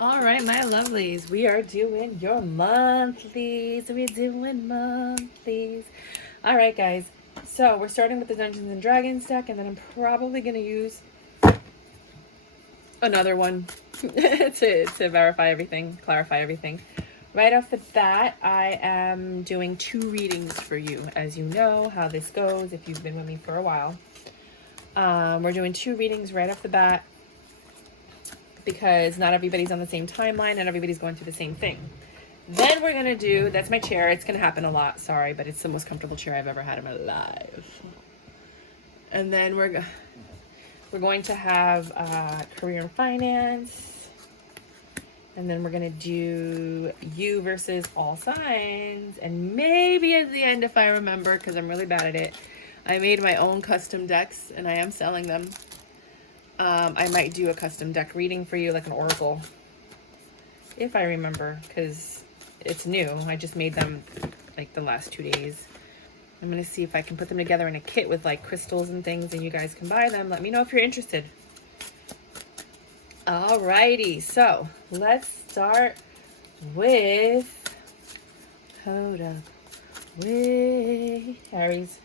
All right, my lovelies, we are doing your monthlies. We're doing monthlies. All right, guys. So we're starting with the Dungeons and Dragons deck, and then I'm probably gonna use another one to verify everything, clarify everything. Right off the bat, I am doing 2 readings for you. As you know how this goes, if you've been with me for a while, we're doing 2 readings right off the bat because not everybody's on the same timeline and everybody's going through the same thing. Then we're going to do, that's my chair. It's going to happen a lot. Sorry, but it's the most comfortable chair I've ever had in my life. And then we're going to have career and finance. And then we're going to do you versus all signs. And maybe at the end, if I remember, because I'm really bad at it, I made my own custom decks and I am selling them. I might do a custom deck reading for you, like an oracle, if I remember, because it's new. I just made them like the last 2 days. I'm going to see if I can put them together in a kit with like crystals and things, and you guys can buy them. Let me know if you're interested. Alrighty, so let's start with, hold up, with Aries.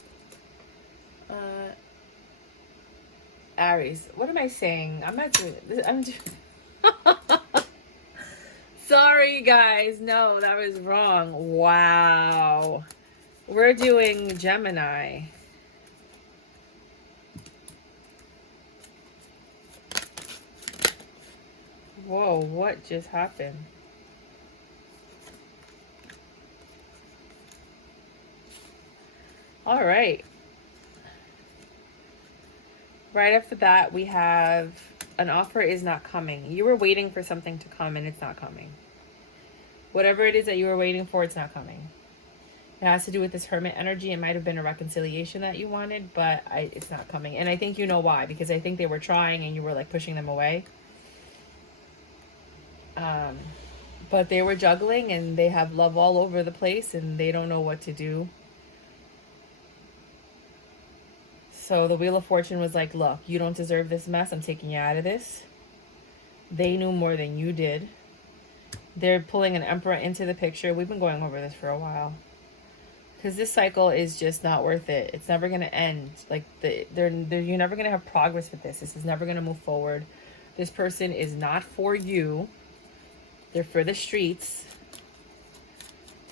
Aries. What am I saying? I'm not doing this. I'm doing... Sorry, guys. No, that was wrong. Wow. We're doing Gemini. Whoa, what just happened? All right. Right off the bat, we have an offer is not coming. You were waiting for something to come and it's not coming. Whatever it is that you were waiting for, it's not coming. It has to do with this hermit energy. It might have been a reconciliation that you wanted, but it's not coming. And I think you know why, because I think they were trying and you were like pushing them away. But they were juggling and they have love all over the place and they don't know what to do. So the Wheel of Fortune was like, look, you don't deserve this mess. I'm taking you out of this. They knew more than you did. They're pulling an Emperor into the picture. We've been going over this for a while. Because this cycle is just not worth it. It's never going to end. Like, you're never going to have progress with this. This is never going to move forward. This person is not for you. They're for the streets.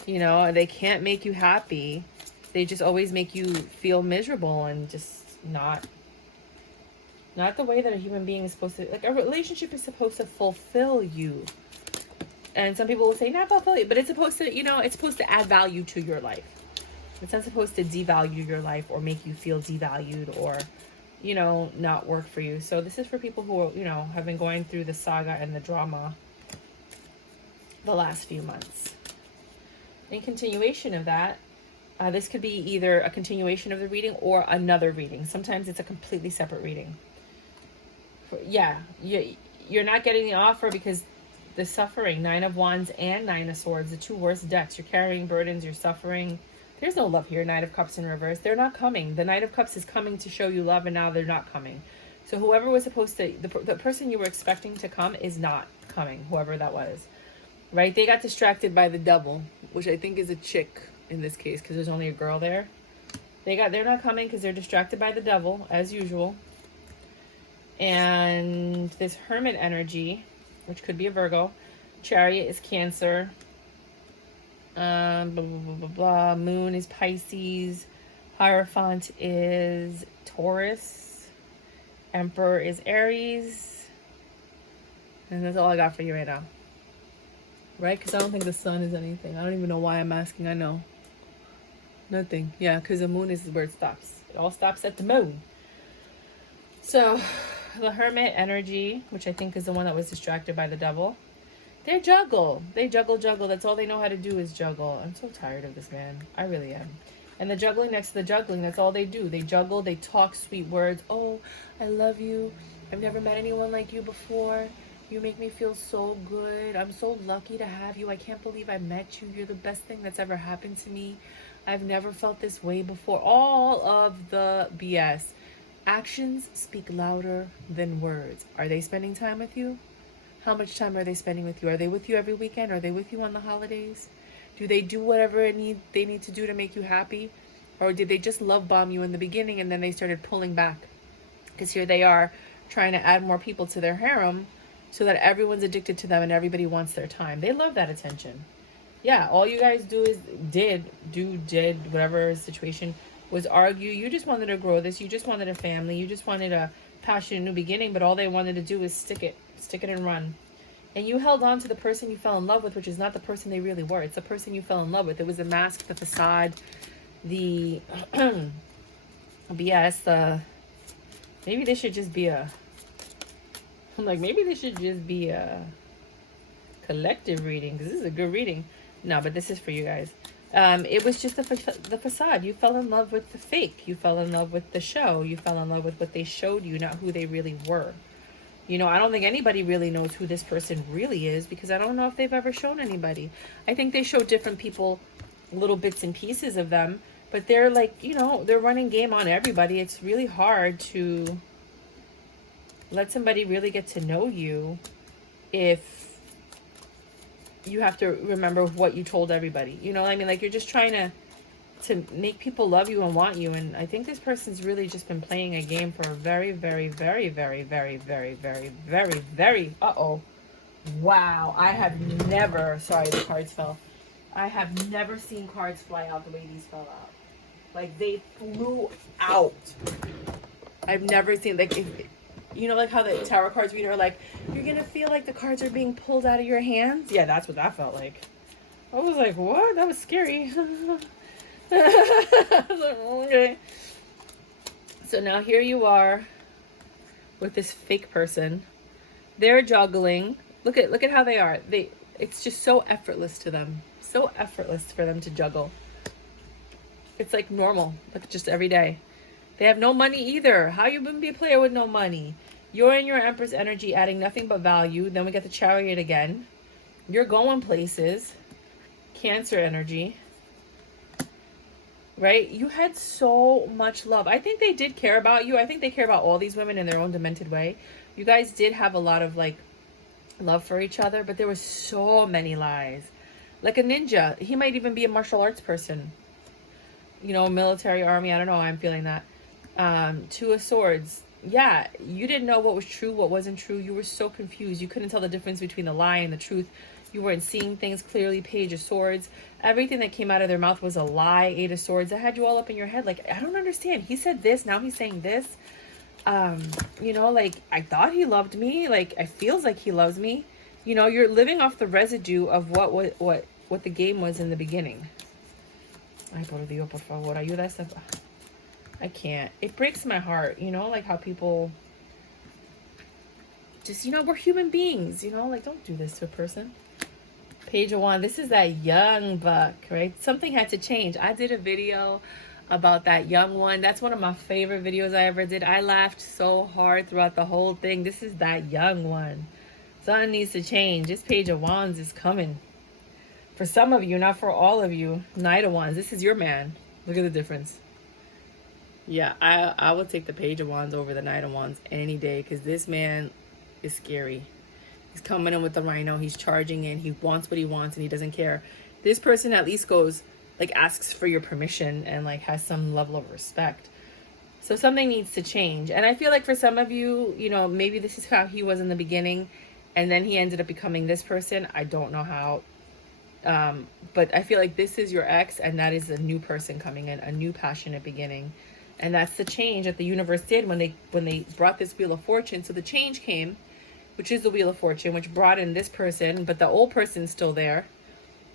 You know, they can't make you happy. They just always make you feel miserable and just not the way that a human being is supposed to. Like, a relationship is supposed to fulfill you. And some people will say, not fulfill you, but it's supposed to, it's supposed to add value to your life. It's not supposed to devalue your life or make you feel devalued or, not work for you. So this is for people who, have been going through the saga and the drama the last few months. In continuation of that, this could be either a continuation of the reading or another reading. Sometimes it's a completely separate reading. You're not getting the offer because the suffering, 9 of Wands and 9 of Swords, the 2 worst decks. You're carrying burdens, you're suffering. There's no love here. Knight of Cups in reverse. They're not coming. The Knight of Cups is coming to show you love, and now they're not coming. So whoever was supposed to, the person you were expecting to come is not coming, whoever that was. Right? They got distracted by the devil, which I think is a chick in this case because there's only a girl there. They're not coming because they're distracted by the devil, as usual. And this Hermit energy, which could be a Virgo. Chariot is Cancer. Blah, blah, blah, blah, blah. Moon is Pisces. Hierophant is Taurus. Emperor is Aries. And that's all I got for you right now. Right? Because I don't think the sun is anything. I don't even know why I'm asking. I know. Nothing. Yeah, because the moon is where it stops. It all stops at the moon. So, the Hermit energy, which I think is the one that was distracted by the devil. They juggle. They juggle. That's all they know how to do is juggle. I'm so tired of this, man. I really am. And the juggling next to the juggling, that's all they do. They juggle. They talk sweet words. Oh, I love you. I've never met anyone like you before. You make me feel so good. I'm so lucky to have you. I can't believe I met you. You're the best thing that's ever happened to me. I've never felt this way before. All of the BS. Actions speak louder than words. Are they spending time with you? How much time are they spending with you? Are they with you every weekend? Are they with you on the holidays? Do they do whatever they need to do to make you happy? Or did they just love bomb you in the beginning and then they started pulling back? Because here they are trying to add more people to their harem so that everyone's addicted to them and everybody wants their time. They love that attention. Yeah, all you guys did whatever situation was argue. You just wanted to grow this. You just wanted a family. You just wanted a passionate new beginning, but all they wanted to do was stick it and run. And you held on to the person you fell in love with, which is not the person they really were. It's the person you fell in love with. It was the mask, the facade, the BS, maybe this should just be a, I'm like, maybe this should just be a collective reading, because this is a good reading. No, but this is for you guys. It was just the facade. You fell in love with the fake. You fell in love with the show. You fell in love with what they showed you, not who they really were. You know, I don't think anybody really knows who this person really is, because I don't know if they've ever shown anybody. I think they show different people little bits and pieces of them, but they're like, you know, they're running game on everybody. It's really hard to let somebody really get to know you if you have to remember what you told everybody. You know what I mean? Like, you're just trying to make people love you and want you. And I think this person's really just been playing a game for a very, very, very, very, very, very, very, very, very, wow. I have never, sorry, the cards fell. I have never seen cards fly out the way these fell out. Like, they flew out. I've never seen, like, you know, like how the tarot cards reader are like, you're gonna feel like the cards are being pulled out of your hands? Yeah, that's what that felt like. I was like, what? That was scary. I was like, okay. So now here you are with this fake person. They're juggling. Look at how they are. It's just so effortless to them. So effortless for them to juggle. It's like normal, like just every day. They have no money either. How you gonna be a player with no money? You're in your Empress energy, adding nothing but value. Then we get the Chariot again. You're going places. Cancer energy. Right? You had so much love. I think they did care about you. I think they care about all these women in their own demented way. You guys did have a lot of, like, love for each other, but there was so many lies. Like a ninja. He might even be a martial arts person. You know, military, army. I don't know. I'm feeling that. Two of Swords. Yeah, you didn't know what was true, what wasn't true. You were so confused. You couldn't tell the difference between the lie and the truth. You weren't seeing things clearly. Page of Swords. Everything that came out of their mouth was a lie. Eight of Swords. That had you all up in your head. Like, I don't understand. He said this. Now he's saying this. You know, like, I thought he loved me. Like, it feels like he loves me. You know, you're living off the residue of what the game was in the beginning. Ay, por Dios, por favor, ayuda esta. I can't. It breaks my heart, you know, like how people just, you know, we're human beings, you know, like, don't do this to a person. Page of Wands. This is that young buck, right? Something had to change. I did a video about that young one. That's one of my favorite videos I ever did. I laughed so hard throughout the whole thing. This is that young one. Something needs to change. This Page of Wands is coming. For some of you, not for all of you. Knight of Wands. This is your man. Look at the difference. Yeah, I will take the Page of Wands over the Knight of Wands any day, because this man is scary. He's coming in with the rhino. He's charging in. He wants what he wants and he doesn't care. This person at least goes, like, asks for your permission and, like, has some level of respect. So something needs to change. And I feel like for some of you, you know, maybe this is how he was in the beginning and then he ended up becoming this person. I don't know how. But I feel like this is your ex and that is a new person coming in, a new passionate beginning. And that's the change that the universe did when they brought this Wheel of Fortune. So the change came, which is the Wheel of Fortune, which brought in this person, but the old person's still there,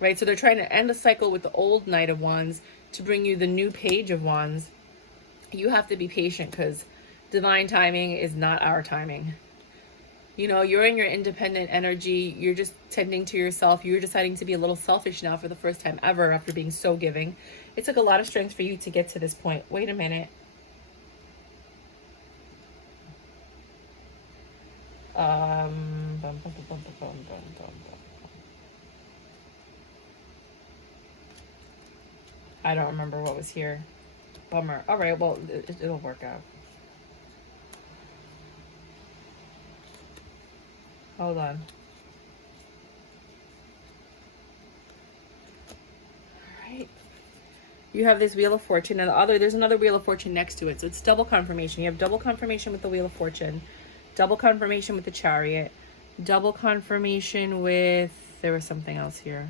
right? So they're trying to end the cycle with the old Knight of Wands to bring you the new Page of Wands. You have to be patient because divine timing is not our timing. You know, you're in your independent energy. You're just tending to yourself. You're deciding to be a little selfish now for the first time ever after being so giving. It took a lot of strength for you to get to this point. Wait a minute. I don't remember what was here. Bummer. All right, well, it'll work out. Hold on. All right. You have this Wheel of Fortune, and there's another Wheel of Fortune next to it. So it's double confirmation. You have double confirmation with the Wheel of Fortune, double confirmation with the Chariot, double confirmation with, there was something else here.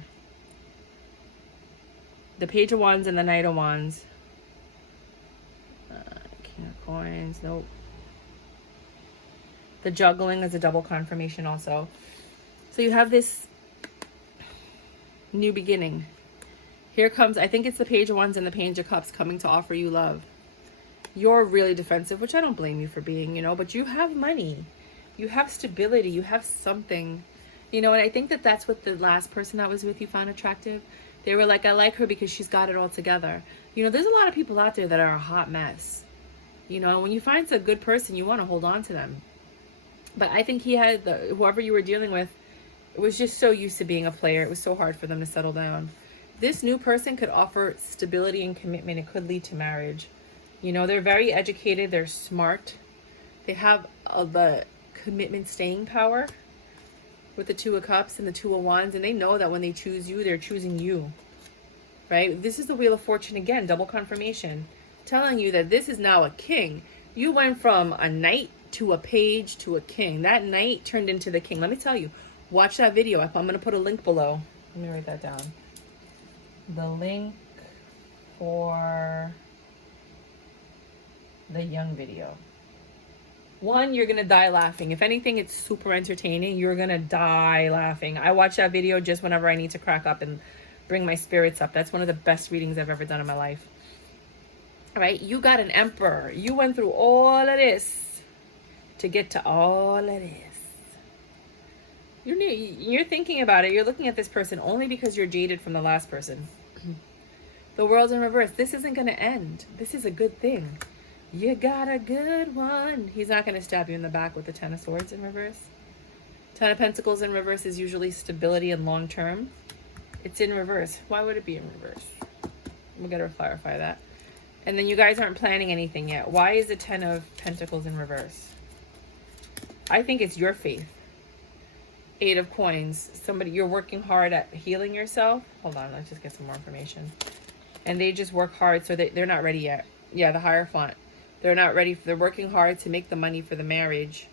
The Page of Wands and the Knight of Wands. King of Coins, nope. The Juggling is a double confirmation also. So you have this new beginning. Here comes, I think it's the Page of Wands and the Page of Cups coming to offer you love. You're really defensive, which I don't blame you for being, you know, but you have money. You have stability. You have something, you know, and I think that that's what the last person that was with you found attractive. They were like, I like her because she's got it all together. You know, there's a lot of people out there that are a hot mess. You know, when you find a good person, you want to hold on to them. But I think he had, whoever you were dealing with, was just so used to being a player. It was so hard for them to settle down. This new person could offer stability and commitment. It could lead to marriage. You know, they're very educated. They're smart. They have the commitment staying power with the Two of Cups and the Two of Wands. And they know that when they choose you, they're choosing you. Right? This is the Wheel of Fortune again. Double confirmation. Telling you that this is now a king. You went from a knight to a page to a king. That knight turned into the king. Let me tell you. Watch that video. I'm going to put a link below. Let me write that down. The link for the young video. One, you're gonna die laughing. If anything, it's super entertaining. You're gonna die laughing. I watch that video just whenever I need to crack up and bring my spirits up. That's one of the best readings I've ever done in my life. All right, you got an Emperor. You went through all of this to get to all of this. You're thinking about it. You're looking at this person only because you're jaded from the last person. The World's in reverse. This isn't going to end. This is a good thing. You got a good one. He's not going to stab you in the back with the Ten of Swords in reverse. Ten of Pentacles in reverse is usually stability and long term. It's in reverse. Why would it be in reverse? We got to clarify that. And then you guys aren't planning anything yet. Why is the Ten of Pentacles in reverse? I think it's your faith. Eight of Coins. Somebody, you're working hard at healing yourself. Hold on, let's just get some more information. And they just work hard, so they're not ready yet. Yeah, the Hierophant. They're not ready. They're working hard to make the money for the marriage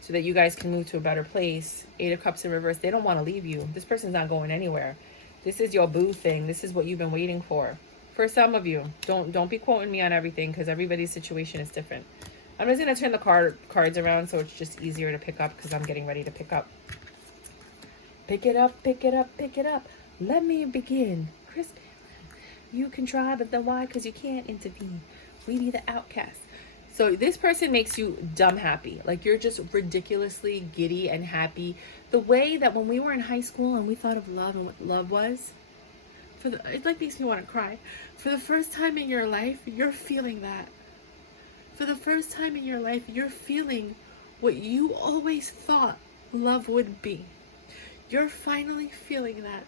so that you guys can move to a better place. Eight of Cups in reverse. They don't want to leave you. This person's not going anywhere. This is your boo thing. This is what you've been waiting for. For some of you, don't be quoting me on everything because everybody's situation is different. I'm just going to turn the cards around so it's just easier to pick up because I'm getting ready to pick up. Pick it up, pick it up, pick it up. Let me begin. Crispin, you can try, but then why? Because you can't intervene. We be the outcast. So this person makes you dumb happy. Like you're just ridiculously giddy and happy. The way that when we were in high school and we thought of love and what love was, it like makes me want to cry. For the first time in your life, you're feeling that. For the first time in your life, you're feeling what you always thought love would be. You're finally feeling that.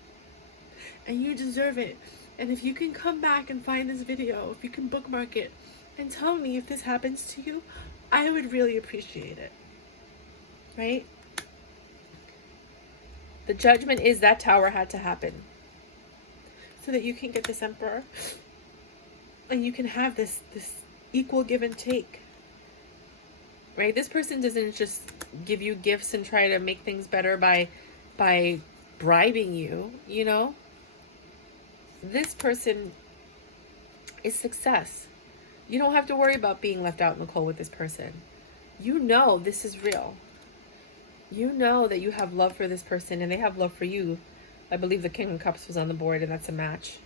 And you deserve it. And if you can come back and find this video, if you can bookmark it, and tell me if this happens to you, I would really appreciate it. Right? The Judgment is that Tower had to happen. So that you can get this Emperor. And you can have this equal give and take. Right? This person doesn't just give you gifts and try to make things better by bribing you, you know? This person is success. You don't have to worry about being left out in the cold with this person. You know this is real. You know that you have love for this person and they have love for you. I believe the King of Cups was on the board and that's a match.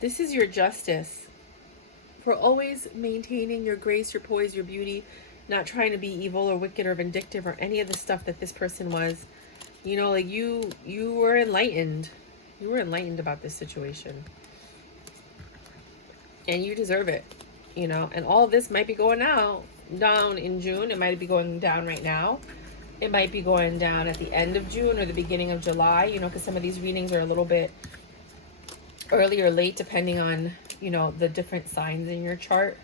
This is your justice. For always maintaining your grace, your poise, your beauty, not trying to be evil or wicked or vindictive or any of the stuff that this person was. You know, like you were enlightened. You were enlightened about this situation. And you deserve it. You know, and all of this might be going down in June. It might be going down right now. It might be going down at the end of June or the beginning of July, you know, because some of these readings are a little bit early or late depending on, you know, the different signs in your chart.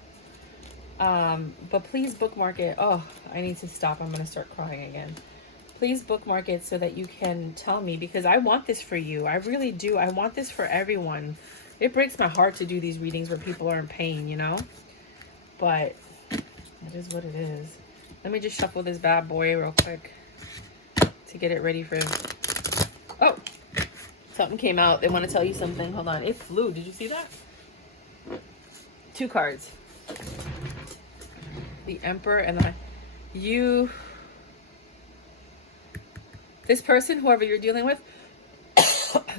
But please bookmark it. Oh, I need to stop. I'm going to start crying again. Please bookmark it so that you can tell me, because I want this for you. I really do. I want this for everyone. It breaks my heart to do these readings where people are in pain, you know? But it is what it is. Let me just shuffle this bad boy real quick to get it ready for... Oh! Something came out. They want to tell you something. Hold on. It flew. Did you see that? 2 cards. The Emperor and the... You... This person, whoever you're dealing with,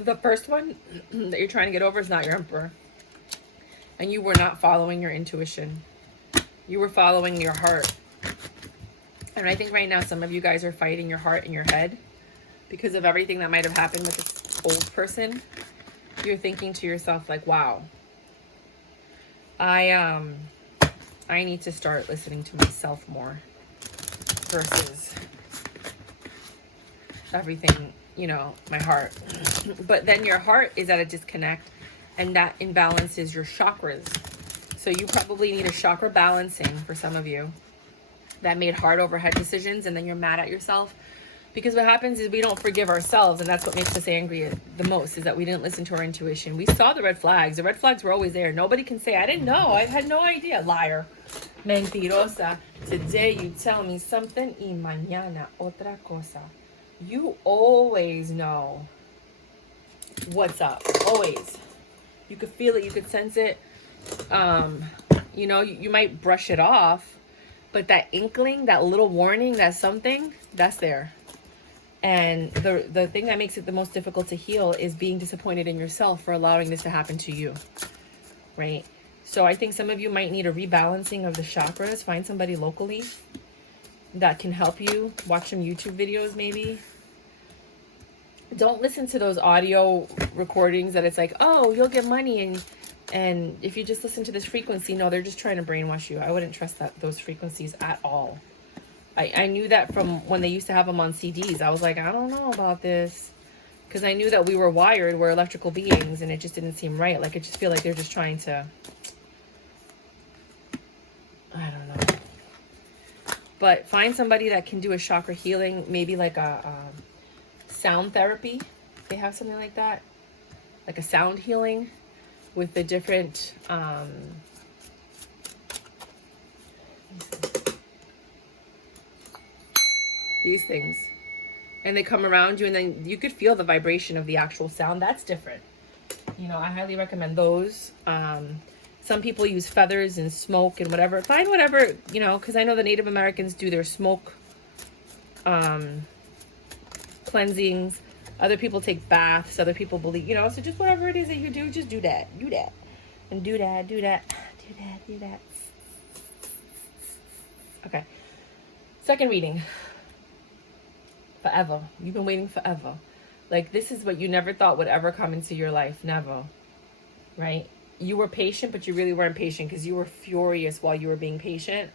the first one that you're trying to get over is not your Emperor. And you were not following your intuition. You were following your heart. And I think right now some of you guys are fighting your heart and your head because of everything that might have happened with this old person. You're thinking to yourself like, wow, I need to start listening to myself more versus everything, you know, my heart. But then your heart is at a disconnect, and that imbalances your chakras. So you probably need a chakra balancing for some of you that made heart over head decisions, and then you're mad at yourself. Because what happens is we don't forgive ourselves, and that's what makes us angry the most, is that we didn't listen to our intuition. We saw the red flags. The red flags were always there. Nobody can say, I didn't know. I had no idea. Liar. Mentirosa. Today you tell me something, y mañana otra cosa. You always know what's up. Always. You could feel it. You could sense it. You know, you might brush it off, but that inkling, that little warning, that something, that's there. And the thing that makes it the most difficult to heal is being disappointed in yourself for allowing this to happen to you, right? So I think some of you might need a rebalancing of the chakras. Find somebody locally that can help you. Watch some YouTube videos maybe. Don't listen to those audio recordings that it's like, oh, you'll get money, and if you just listen to this frequency, no, they're just trying to brainwash you. I wouldn't trust those frequencies at all. I knew that from when they used to have them on CDs. I was like, I don't know about this, because I knew that we were wired, we're electrical beings, and it just didn't seem right. Like, I just feel like they're just trying to, I don't know. But find somebody that can do a chakra healing, maybe like a sound therapy. They have something like that, like a sound healing with the different these things, and they come around you, and then you could feel the vibration of the actual sound. That's different. You know, I highly recommend those. Some people use feathers and smoke and whatever. Find whatever, you know, because I know the Native Americans do their smoke cleansings. Other people take baths. Other people believe, you know, so just whatever it is that you do, just do that. Do that. And do that, do that, do that, do that. Okay. Second reading. Forever. You've been waiting forever. Like, this is what you never thought would ever come into your life. Never. Right? You were patient, but you really weren't patient because you were furious while you were being patient.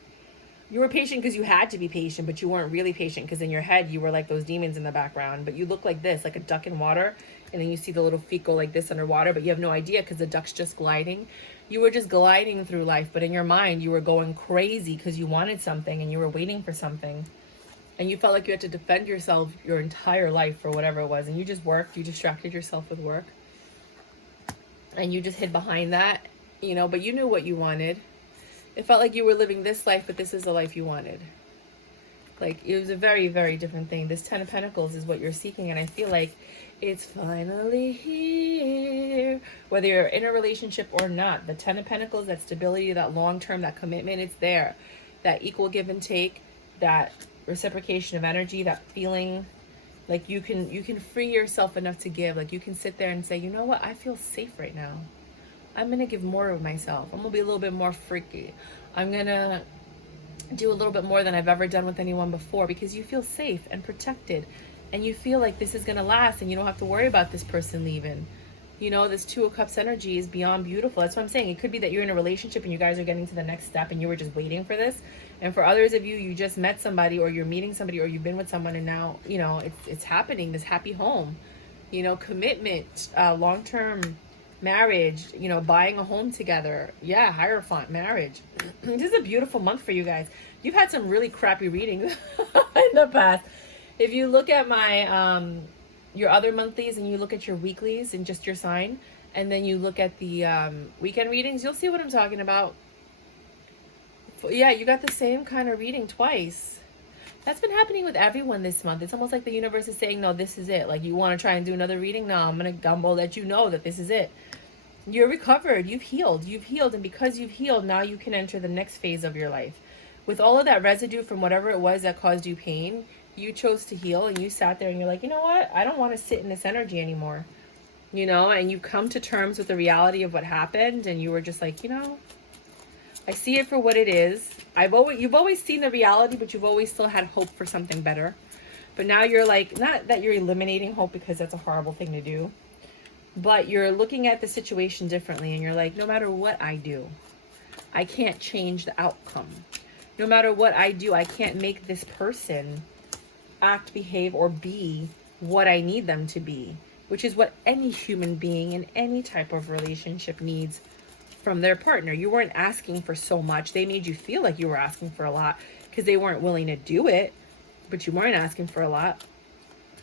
You were patient because you had to be patient, but you weren't really patient because in your head you were like those demons in the background. But you look like this, like a duck in water, and then you see the little feet go like this underwater, but you have no idea because the duck's just gliding. You were just gliding through life, but in your mind you were going crazy because you wanted something and you were waiting for something. And you felt like you had to defend yourself your entire life for whatever it was. And you just worked. You distracted yourself with work. And you just hid behind that, you know, but you knew what you wanted. It felt like you were living this life, but this is the life you wanted. Like, it was a very, very different thing. This 10 of Pentacles is what you're seeking. And I feel like it's finally here. Whether you're in a relationship or not, the 10 of Pentacles, that stability, that long-term, that commitment, it's there. That equal give and take, that reciprocation of energy, that feeling like you can free yourself enough to give. Like, you can sit there and say, you know what, I feel safe right now. I'm gonna give more of myself. I'm gonna be a little bit more freaky. I'm gonna do a little bit more than I've ever done with anyone before, because you feel safe and protected, and you feel like this is gonna last, and you don't have to worry about this person leaving. You know, this 2 of Cups energy is beyond beautiful. That's what I'm saying. It could be that you're in a relationship and you guys are getting to the next step and you were just waiting for this. And for others of you, you just met somebody, or you're meeting somebody, or you've been with someone, and now, you know, it's happening, this happy home, you know, commitment, long-term marriage, you know, buying a home together. Yeah, Hierophant, marriage. This is a beautiful month for you guys. You've had some really crappy readings in the past. If you look at my your other monthlies and you look at your weeklies and just your sign, and then you look at the weekend readings, you'll see what I'm talking about. Yeah, you got the same kind of reading twice. That's been happening with everyone this month. It's almost like the universe is saying, no, this is it. Like, you want to try and do another reading? No, I'm going to let you know that this is it. You're recovered. You've healed. You've healed. And because you've healed, now you can enter the next phase of your life. With all of that residue from whatever it was that caused you pain, you chose to heal, and you sat there and you're like, you know what? I don't want to sit in this energy anymore. You know, and you come to terms with the reality of what happened, and you were just like, you know, I see it for what it is. You've always seen the reality, but you've always still had hope for something better. But now you're like, not that you're eliminating hope, because that's a horrible thing to do, but you're looking at the situation differently, and you're like, no matter what I do, I can't change the outcome. No matter what I do, I can't make this person act, behave, or be what I need them to be, which is what any human being in any type of relationship needs from their partner. You weren't asking for so much. They made you feel like you were asking for a lot because they weren't willing to do it, but you weren't asking for a lot.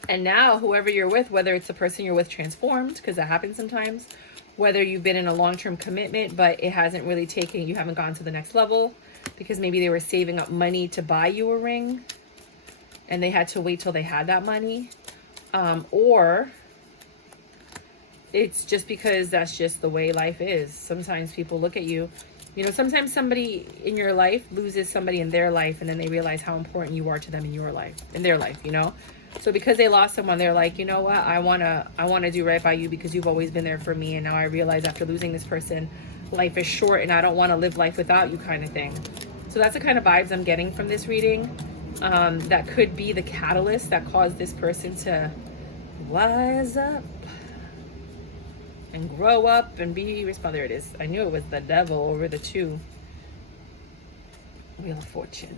And now whoever you're with, whether it's the person you're with transformed, because that happens sometimes, whether you've been in a long-term commitment, but it hasn't really taken, you haven't gone to the next level because maybe they were saving up money to buy you a ring and they had to wait till they had that money. Or it's just because that's just the way life is. Sometimes people look at you, you know, sometimes somebody in your life loses somebody in their life, and then they realize how important you are to them in your life, in their life, you know? So because they lost someone, they're like, you know what? I want to do right by you because you've always been there for me. And now I realize after losing this person, life is short and I don't want to live life without you, kind of thing. So that's the kind of vibes I'm getting from this reading. That could be the catalyst that caused this person to wise up and grow up and be responsible. There it is. I knew it was the devil over the 2. Wheel of Fortune.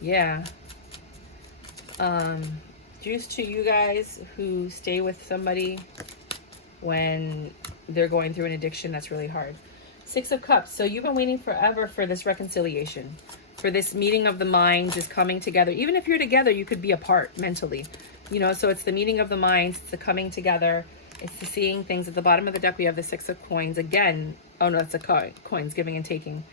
Yeah. Juice to you guys who stay with somebody when they're going through an addiction that's really hard. 6 of Cups. So you've been waiting forever for this reconciliation, for this meeting of the minds, is coming together. Even if you're together, you could be apart mentally, you know. So it's the meeting of the minds, it's the coming together, it's the seeing things. At the bottom of the deck we have the 6 of Coins again. Oh no, it's a coins, giving and taking,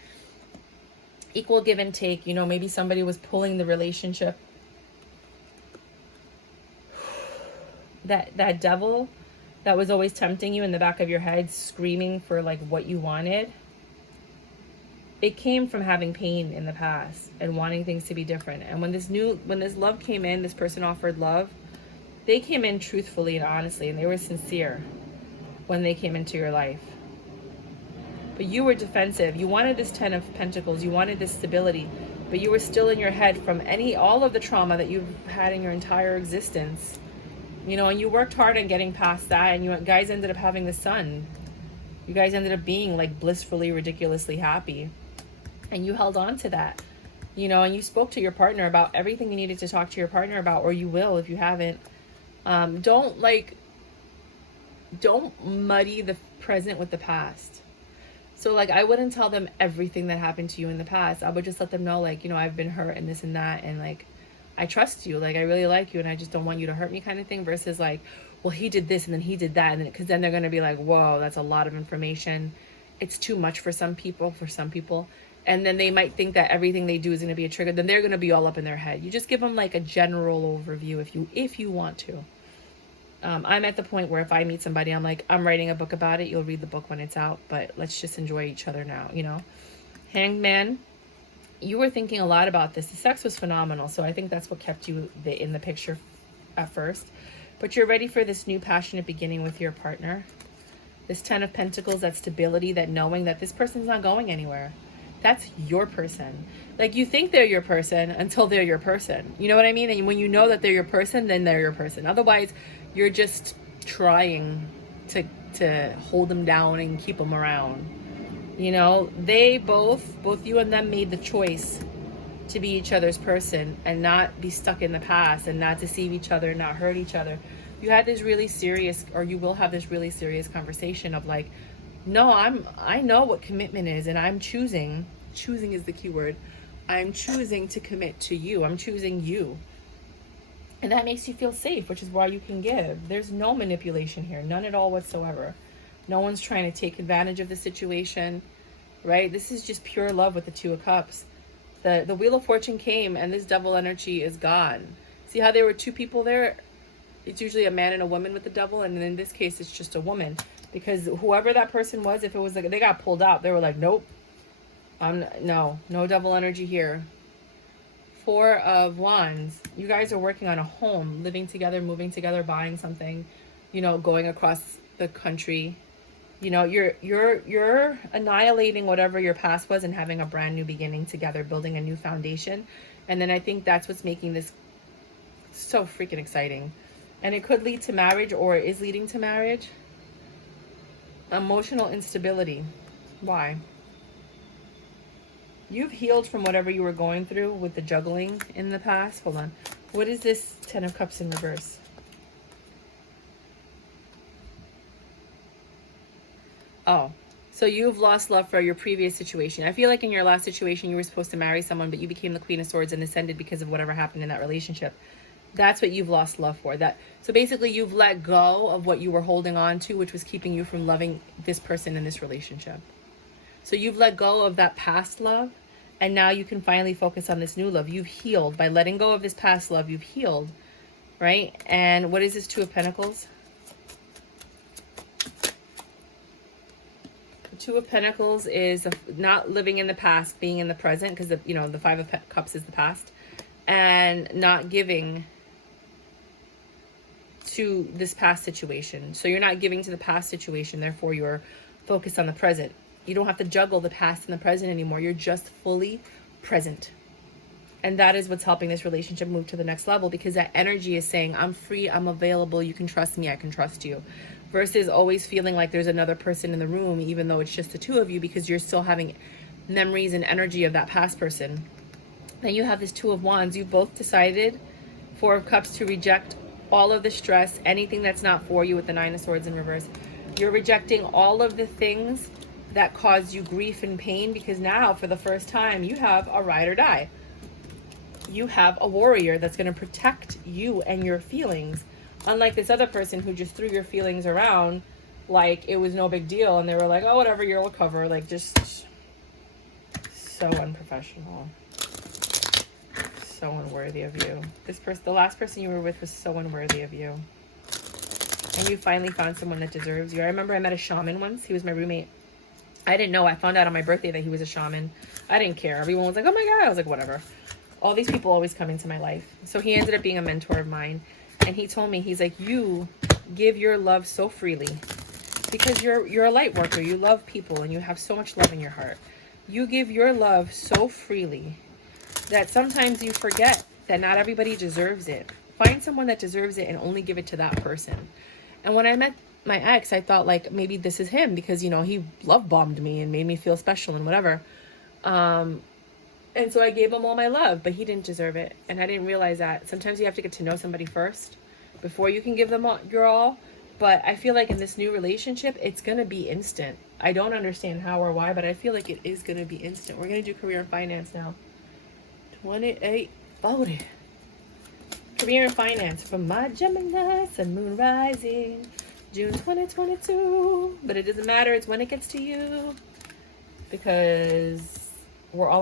equal give and take. You know, maybe somebody was pulling the relationship. That devil that was always tempting you in the back of your head, screaming for like what you wanted, it came from having pain in the past and wanting things to be different. And when this love came in, this person offered love, they came in truthfully and honestly, and they were sincere when they came into your life. But you were defensive. You wanted this 10 of Pentacles, you wanted this stability, but you were still in your head from all of the trauma that you've had in your entire existence. You know, and you worked hard on getting past that, and you guys ended up having the son. You guys ended up being like blissfully, ridiculously happy. And you held on to that, you know, and you spoke to your partner about everything you needed to talk to your partner about, or you will if you haven't. Don't muddy the present with the past. So like, I wouldn't tell them everything that happened to you in the past. I would just let them know, like, you know, I've been hurt and this and that, and like, I trust you, like I really like you, and I just don't want you to hurt me, kind of thing. Versus like, well, he did this and then he did that, and because then they're going to be like, whoa, that's a lot of information. It's too much for some people, and then they might think that everything they do is going to be a trigger. Then they're going to be all up in their head. You just give them like a general overview if you want to. I'm at the point where if I meet somebody, I'm like, I'm writing a book about it. You'll read the book when it's out, but let's just enjoy each other now, you know. Hanged Man. You were thinking a lot about this. The sex was phenomenal, so I think that's what kept you in the picture at first. But you're ready for this new passionate beginning with your partner. This 10 of Pentacles, that stability, that knowing that this person's not going anywhere. That's your person. Like, you think they're your person until they're your person. You know what I mean? And when you know that they're your person, then they're your person. Otherwise, you're just trying to hold them down and keep them around. You know, they both you and them made the choice to be each other's person and not be stuck in the past and not deceive each other, not hurt each other. You had this really serious, or you will have this really serious conversation of like, no, I know what commitment is, and I'm choosing is the key word. I'm choosing to commit to you. I'm choosing you. And that makes you feel safe, which is why you can give. There's no manipulation here, none at all whatsoever. No one's trying to take advantage of the situation, right? This is just pure love with the Two of Cups. The Wheel of Fortune came and this Devil energy is gone. See how there were two people there? It's usually a man and a woman with the Devil, and in this case it's just a woman. Because whoever that person was, if it was like they got pulled out, they were like, nope, no Devil energy here. Four of Wands. You guys are working on a home, living together, moving together, buying something, you know, going across the country. You know, you're annihilating whatever your past was and having a brand new beginning together, building a new foundation. And then I think that's what's making this so freaking exciting. And it could lead to marriage, or is leading to marriage. Emotional instability. Why? You've healed from whatever you were going through with the juggling in the past. Hold on. What is this Ten of Cups in reverse? Oh, so you've lost love for your previous situation. I feel like in your last situation, you were supposed to marry someone, but you became the Queen of Swords and ascended because of whatever happened in that relationship. That's what you've lost love for. So basically, you've let go of what you were holding on to, which was keeping you from loving this person in this relationship. So you've let go of that past love, and now you can finally focus on this new love. You've healed. By letting go of this past love, you've healed, right? And what is this Two of Pentacles? The Two of Pentacles is not living in the past, being in the present, because the Five of Cups is the past, and not giving to this past situation. So you're not giving to the past situation, therefore you're focused on the present. You don't have to juggle the past and the present anymore. You're just fully present. And that is what's helping this relationship move to the next level, because that energy is saying, I'm free, I'm available, you can trust me, I can trust you. Versus always feeling like there's another person in the room, even though it's just the two of you, because you're still having memories and energy of that past person. Then you have this Two of Wands. You both decided, Four of Cups, to reject all of the stress, anything that's not for you with the Nine of Swords in reverse. You're rejecting all of the things that cause you grief and pain, because now for the first time you have a ride or die. You have a warrior that's going to protect you and your feelings, unlike this other person who just threw your feelings around like it was no big deal, and they were like, oh, whatever, you'll recover. Like, just so unprofessional, so unworthy of you. This person, the last person you were with, was so unworthy of you, and you finally found someone that deserves you. I remember I met a shaman once. He was my roommate. I didn't know. I found out on my birthday that he was a shaman. I didn't care. Everyone was like, oh my God. I was like, whatever. All these people always come into my life. So he ended up being a mentor of mine. And he told me, he's like, you give your love so freely because you're a light worker. You love people and you have so much love in your heart. You give your love so freely that sometimes you forget that not everybody deserves it. Find someone that deserves it and only give it to that person. And when I met my ex, I thought like maybe this is him because, he love bombed me and made me feel special and whatever. And so I gave him all my love, but he didn't deserve it. And I didn't realize that sometimes you have to get to know somebody first before you can give them your all. But I feel like in this new relationship, it's going to be instant. I don't understand how or why, but I feel like it is going to be instant. We're going to do career and finance now. 2840. Career and finance for my Gemini, Sun, Moon, Rising, June 2022. But it doesn't matter. It's when it gets to you, because we're all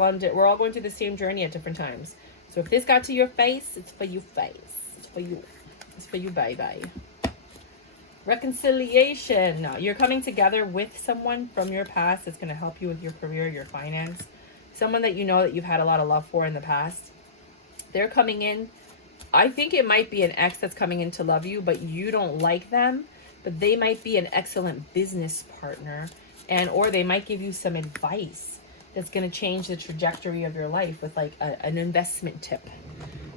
going through the same journey at different times. So if this got to your face, it's for you, face. It's for you. It's for you, bye. Reconciliation. You're coming together with someone from your past that's going to help you with your career, your finance. Someone that you know that you've had a lot of love for in the past. They're coming in. I think it might be an ex that's coming in to love you, but you don't like them. But they might be an excellent business partner, or they might give you some advice that's going to change the trajectory of your life with like an investment tip.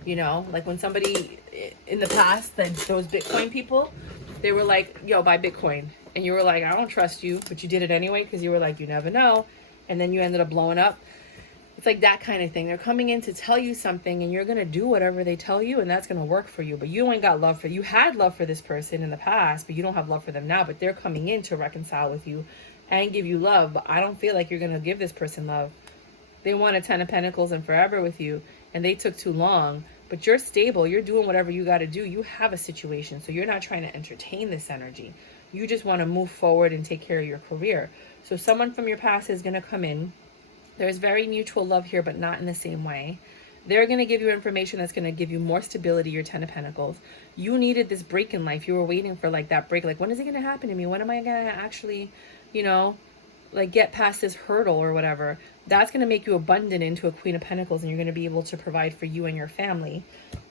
Like when somebody in the past, those Bitcoin people, they were like, yo, buy Bitcoin. And you were like, I don't trust you, but you did it anyway because you were like, you never know. And then you ended up blowing up. It's like that kind of thing. They're coming in to tell you something and you're going to do whatever they tell you, and that's going to work for you. But you ain't got love you had love for this person in the past, but you don't have love for them now. But they're coming in to reconcile with you and give you love. But I don't feel like you're going to give this person love. They want a 10 of Pentacles and forever with you, and they took too long. But you're stable. You're doing whatever you got to do. You have a situation. So you're not trying to entertain this energy. You just want to move forward and take care of your career. So someone from your past is going to come in. There's very mutual love here, but not in the same way. They're going to give you information that's going to give you more stability, your 10 of Pentacles. You needed this break in life. You were waiting for like that break. Like, when is it going to happen to me? When am I going to actually, you know, like get past this hurdle or whatever? That's going to make you abundant into a Queen of Pentacles, and you're going to be able to provide for you and your family.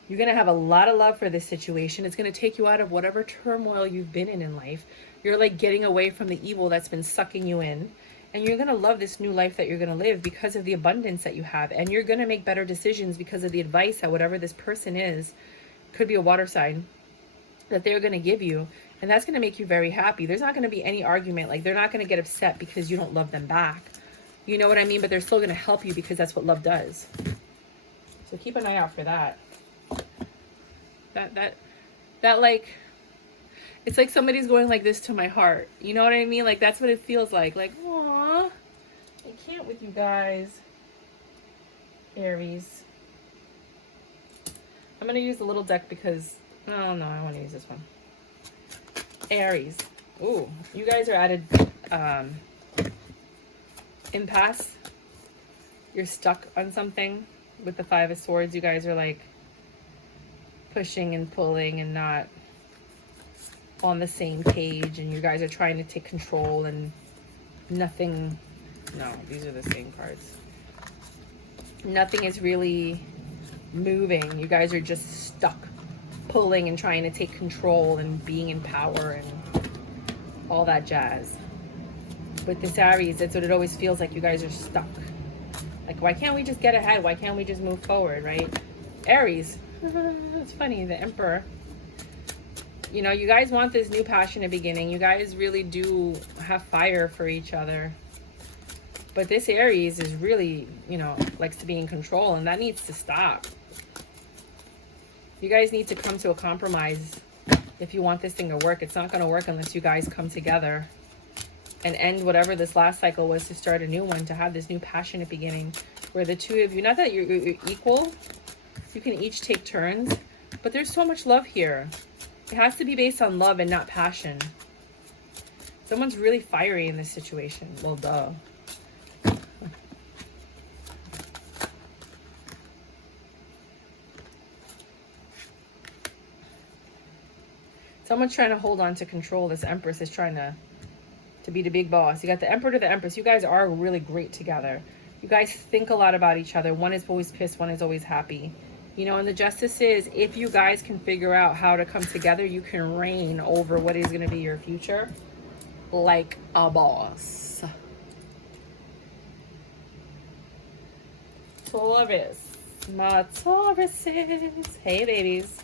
You're going to have a lot of love for this situation. It's going to take you out of whatever turmoil you've been in life. You're like getting away from the evil that's been sucking you in. And you're going to love this new life that you're going to live because of the abundance that you have. And you're going to make better decisions because of the advice that whatever this person is, could be a water sign, that they're going to give you. And that's going to make you very happy. There's not going to be any argument. Like, they're not going to get upset because you don't love them back. You know what I mean? But they're still going to help you because that's what love does. So keep an eye out for that. That like, it's like somebody's going like this to my heart. You know what I mean? Like, that's what it feels like. Like, aw, I can't with you guys. Aries. I'm going to use the little deck because, oh no, I want to use this one. Aries. Ooh, you guys are at a impasse. You're stuck on something with the Five of Swords. You guys are like pushing and pulling and not on the same page, and you guys are trying to take control, and nothing, no, these are the same cards. Nothing is really moving. You guys are just stuck pulling and trying to take control and being in power and all that jazz. With this Aries, that's what it always feels like. You guys are stuck. Like, why can't we just get ahead? Why can't we just move forward, right? Aries. It's funny, the Emperor. You know, you guys want this new passionate beginning. You guys really do have fire for each other. But this Aries is really, you know, likes to be in control, and that needs to stop. You guys need to come to a compromise if you want this thing to work. It's not going to work unless you guys come together and end whatever this last cycle was to start a new one, to have this new passionate beginning where the two of you, not that you're equal, you can each take turns, but there's so much love here. It has to be based on love and not passion. Someone's really fiery in this situation. Well, duh. Someone's trying to hold on to control. This Empress is trying to be the big boss. You got the Emperor to the Empress. You guys are really great together. You guys think a lot about each other. One is always pissed, one is always happy. You know, and the Justice is, if you guys can figure out how to come together, you can reign over what is going to be your future like a boss. Taurus. My Tauruses. Hey, babies.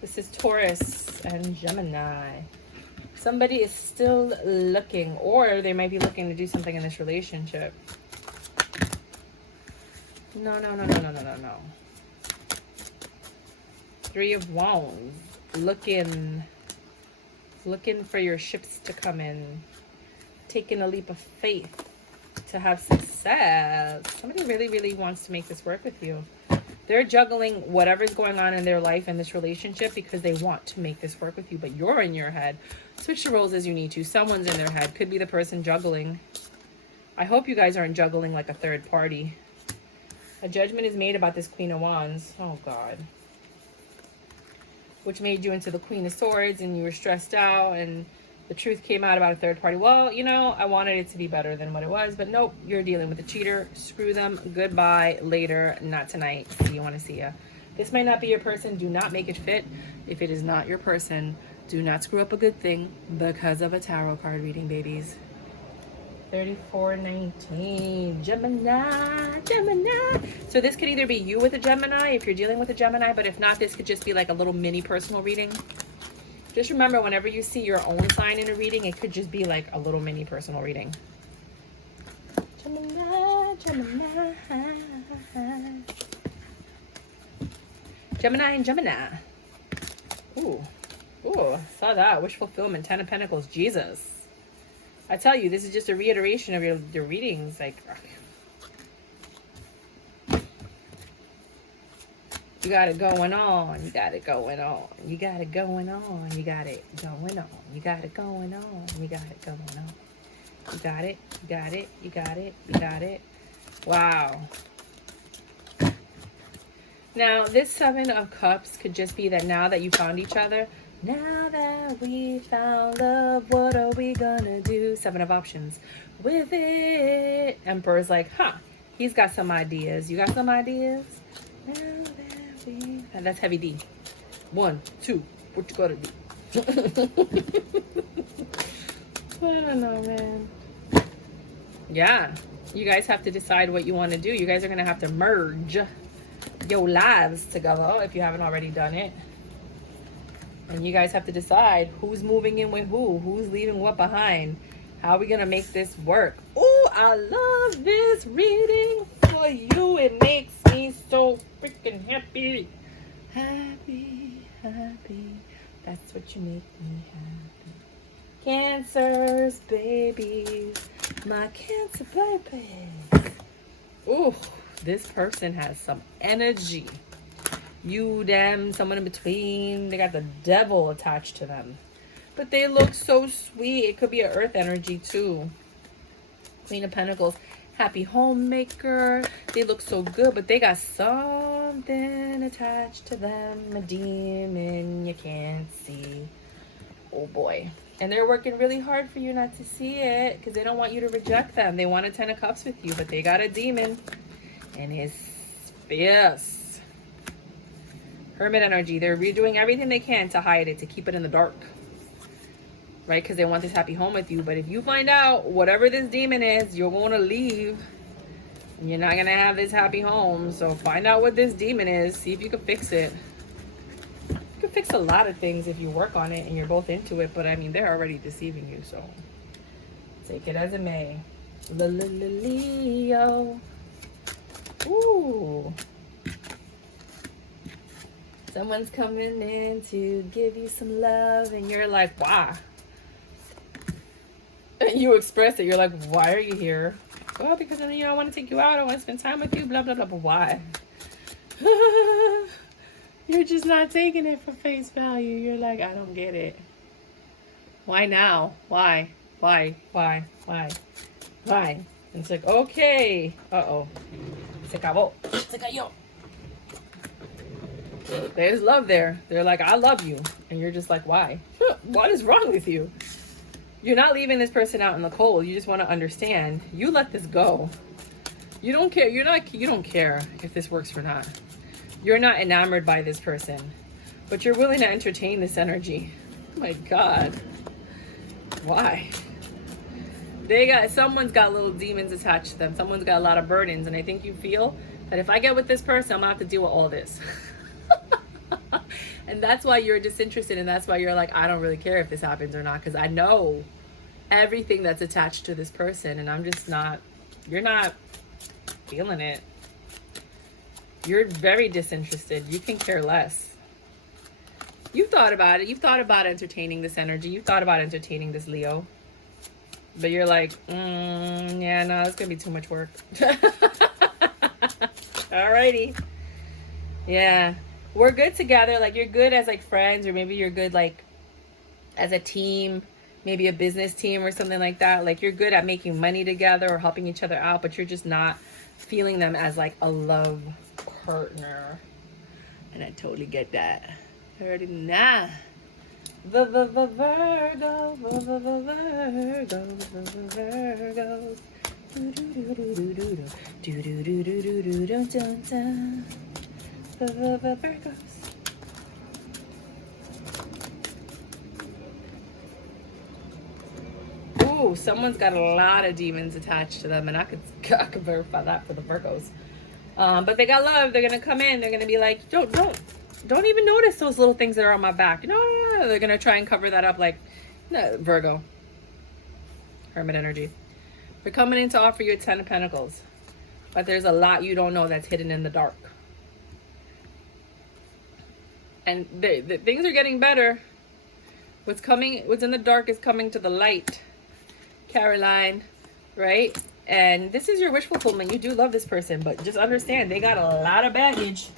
This is Taurus and Gemini. Somebody is still looking, or they might be looking to do something in this relationship. No. Three of Wands. Looking for your ships to come in. Taking a leap of faith to have success. Somebody really, really wants to make this work with you. They're juggling whatever's going on in their life and this relationship because they want to make this work with you, but you're in your head. Switch the roles as you need to. Someone's in their head. Could be the person juggling. I hope you guys aren't juggling like a third party. A judgment is made about this Queen of Wands. Oh, God. Which made you into the Queen of Swords, and you were stressed out, and the truth came out about a third party. Well, you know, I wanted it to be better than what it was, but nope, you're dealing with a cheater. Screw them. Goodbye. Later. Not tonight. See you. Want to see ya. This might not be your person. Do not make it fit. If it is not your person, do not screw up a good thing because of a tarot card reading, babies. 3419. Gemini. So this could either be you with a Gemini if you're dealing with a Gemini, but if not, this could just be like a little mini personal reading. Just remember, whenever you see your own sign in a reading, it could just be like a little mini personal reading. Gemini and Gemini. Ooh, saw that. Wish fulfillment, 10 of Pentacles. Jesus. I tell you, this is just a reiteration of your readings. Like, you got it going on. You got it going on. You got it going on. You got it going on. You got it going on. You got it going on. You got it. You got it. You got it. You got it. Wow. Now, this Seven of Cups could just be that now that you found each other, now that we found love, what are we gonna do? Seven of Options. With it. Emperor's like, huh, he's got some ideas. You got some ideas? Now that we... That's heavy D. 1, 2, what you gotta do? I don't know, man. Yeah. You guys have to decide what you want to do. You guys are gonna have to merge your lives together if you haven't already done it. And you guys have to decide who's moving in with who's leaving what behind. How are we gonna make this work? Oh, I love this reading for you. It makes me so freaking happy. Happy, happy. That's what you make me happy. Cancers, babies. My Cancer babies. Ooh. This person has some energy. You, them, someone in between. They got the devil attached to them. But they look so sweet. It could be an earth energy too. Queen of Pentacles. Happy homemaker. They look so good, but they got something attached to them. A demon you can't see. Oh boy. And they're working really hard for you not to see it because they don't want you to reject them. They want a 10 of Cups with you, but they got a demon. And his fierce. Hermit energy. They're redoing everything they can to hide it, to keep it in the dark. Right? Because they want this happy home with you. But if you find out whatever this demon is, you're going to leave. And you're not going to have this happy home. So find out what this demon is. See if you can fix it. You can fix a lot of things if you work on it and you're both into it. But I mean, they're already deceiving you. So take it as it may. Leo. Ooh. Someone's coming in to give you some love and you're like, why? And you express it. You're like, why are you here? Well, because I want to take you out. I want to spend time with you. Blah, blah, blah. But why? You're just not taking it for face value. You're like, I don't get it. Why now? Why? Why? Why? Why? Why? And it's like, okay. Uh-oh. Se acabó. Se cayó. There's love there. They're like, I love you. And you're just like, why? What is wrong with you? You're not leaving this person out in the cold. You just want to understand. You let this go. You don't care. You don't care if this works or not. You're not enamored by this person. But you're willing to entertain this energy. Oh my God. Why? Someone's got little demons attached to them. Someone's got a lot of burdens. And I think you feel that if I get with this person, I'm going to have to deal with all this. And that's why you're disinterested. And that's why you're like, I don't really care if this happens or not. Because I know everything that's attached to this person. And I'm just not, you're not feeling it. You're very disinterested. You can care less. You've thought about it. You've thought about entertaining this energy. You've thought about entertaining this Leo. But you're like, yeah, no, it's going to be too much work. Alrighty. Yeah. We're good together. Like, you're good as, like, friends. Or maybe you're good, like, as a team. Maybe a business team or something like that. Like, you're good at making money together or helping each other out. But you're just not feeling them as, like, a love partner. And I totally get that. Already, nah. Virgo, Virgos. Ooh, someone's got a lot of demons attached to them, and I could verify that for the Virgos. But they got love. They're gonna come in. They're gonna be like, don't even notice those little things that are on my back. No. They're gonna try and cover that up, like, no, Virgo. Hermit energy. They're coming in to offer you a 10 of Pentacles, but there's a lot you don't know that's hidden in the dark. And the things are getting better. What's in the dark is coming to the light, Caroline, right? And this is your wish fulfillment. You do love this person, but just understand they got a lot of baggage.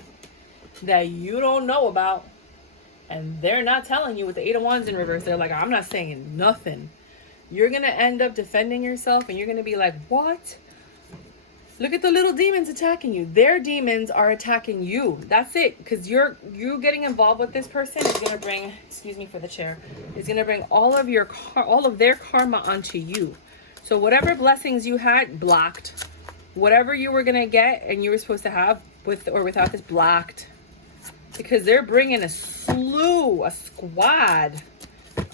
that you don't know about, and they're not telling you with the Eight of Wands in reverse. They're like, I'm not saying nothing. You're going to end up defending yourself, and you're going to be like, what? Look at the little demons attacking you. Their demons are attacking you. That's it. Because you getting involved with this person is going to bring, excuse me for the chair, is going to bring all of their karma onto you. So whatever blessings you had, blocked. Whatever you were going to get and you were supposed to have with or without this, blocked. Because they're bringing a squad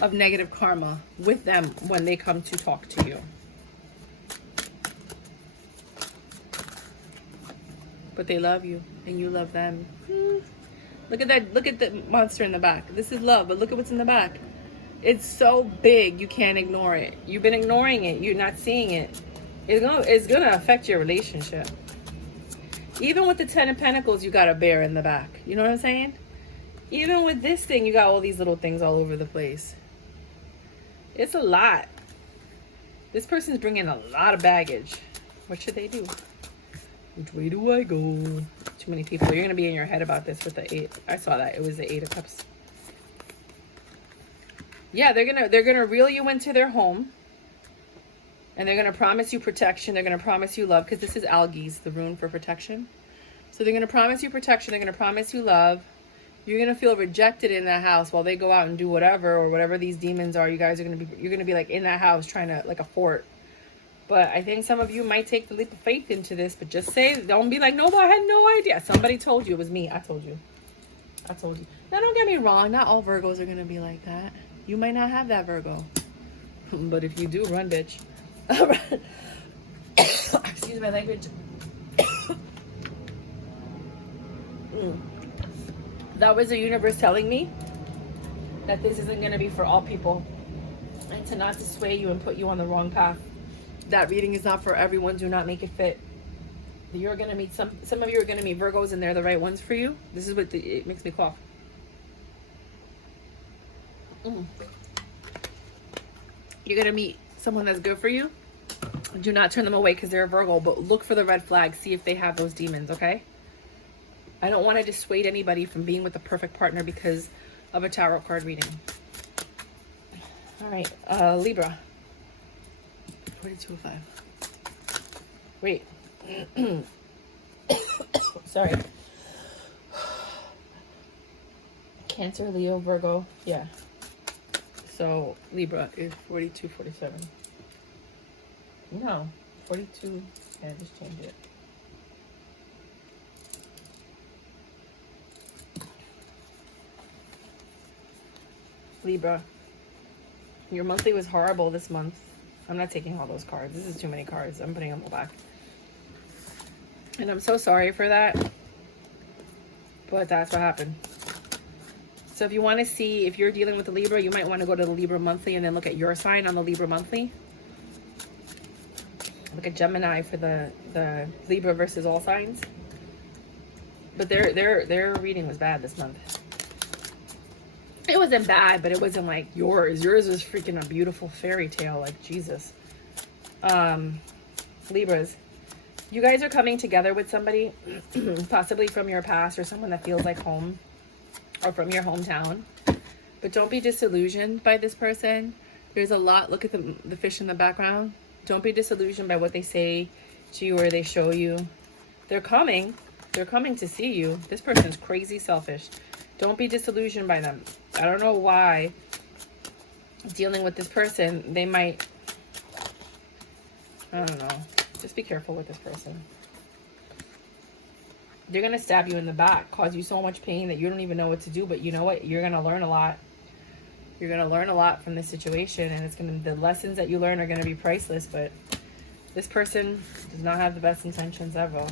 of negative karma with them when they come to talk to you. But they love you and you love them. Look at that. Look at the monster in the back. This is love, but look at what's in the back. It's so big, you can't ignore it. You've been ignoring it. You're not seeing it. It's gonna affect your relationship. Even with the Ten of Pentacles, you got a bear in the back. You know what I'm saying? Even with this thing, you got all these little things all over the place. It's a lot. This person's bringing a lot of baggage. What should they do? Which way do I go? Too many people. You're going to be in your head about this with the 8. I saw that. It was the 8 of Cups. Yeah, they're gonna reel you into their home. And they're going to promise you protection. They're going to promise you love. Because this is algaes, the rune for protection. So they're going to promise you protection. They're going to promise you love. You're going to feel rejected in that house while they go out and do whatever. Or whatever these demons are. You're going to be like in that house trying to, like a fort. But I think some of you might take the leap of faith into this. But just say, don't be like, no, I had no idea. Somebody told you. It was me. I told you. I told you. Now, don't get me wrong. Not all Virgos are going to be like that. You might not have that Virgo. But if you do, run, bitch. Excuse my language. That was the universe telling me that this isn't going to be for all people. And to not to sway you and put you on the wrong path. That reading is not for everyone. Do not make it fit. You're going to meet some of you are going to meet Virgos and they're the right ones for you. This is what it makes me cough. You're going to meet someone that's good for you. Do not turn them away because they're a Virgo, but look for the red flags. See if they have those demons, okay? I don't want to dissuade anybody from being with the perfect partner because of a tarot card reading. All right, Libra. 4205. Wait. Sorry. Cancer, Leo, Virgo. Yeah. So Libra is 4247. No, 42. Yeah, just change it. Libra, your monthly was horrible this month. I'm not taking all those cards. This is too many cards. I'm putting them all back. And I'm so sorry for that. But that's what happened. So if you want to see, if you're dealing with the Libra, you might want to go to the Libra monthly and then look at your sign on the Libra monthly. Look at Gemini for the Libra versus all signs. But their reading was bad this month. It wasn't bad, but it wasn't like yours. Yours was freaking a beautiful fairy tale, like Jesus. Libras, you guys are coming together with somebody, possibly from your past or someone that feels like home or from your hometown. But don't be disillusioned by this person. There's a lot. Look at the fish in the background. Don't be disillusioned by what they say to you or they show you. They're coming. They're coming to see you. This person's crazy selfish. Don't be disillusioned by them. I don't know why dealing with this person, they might, I don't know. Just be careful with this person. They're going to stab you in the back, cause you so much pain that you don't even know what to do. But you know what? You're going to learn a lot. You're going to learn a lot from this situation. And it's going to, the lessons that you learn are going to be priceless. But this person does not have the best intentions ever.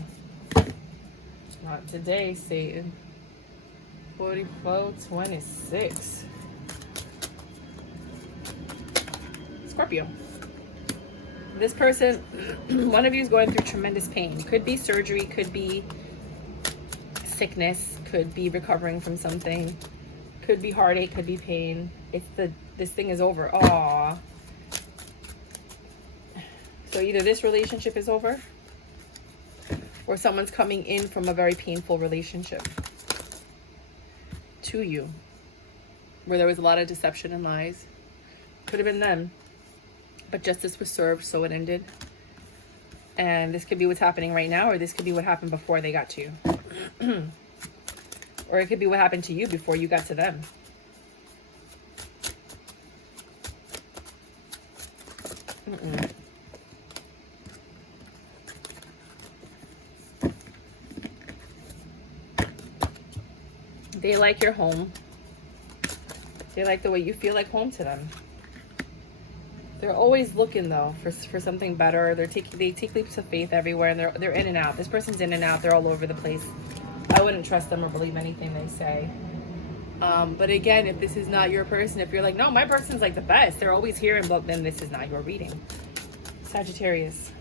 Not today, Satan. 4426. Scorpio. This person, one of you is going through tremendous pain. Could be surgery, could be sickness, could be recovering from something, could be heartache, could be pain. This thing is over. Aww. So either this relationship is over or someone's coming in from a very painful relationship. to you, where there was a lot of deception and lies. Could have been them, but justice was served, so it ended. And this could be what's happening right now, or this could be what happened before they got to you. Or it could be what happened to you before you got to them. They like your home. They like the way you feel like home to them. They're always looking though for something better. They take leaps of faith everywhere, and they're in and out. This person's in and out. They're all over the place. I wouldn't trust them or believe anything they say. But again, if this is not your person, if you're like, no, my person's like the best, they're always here, and then this is not your reading. Sagittarius.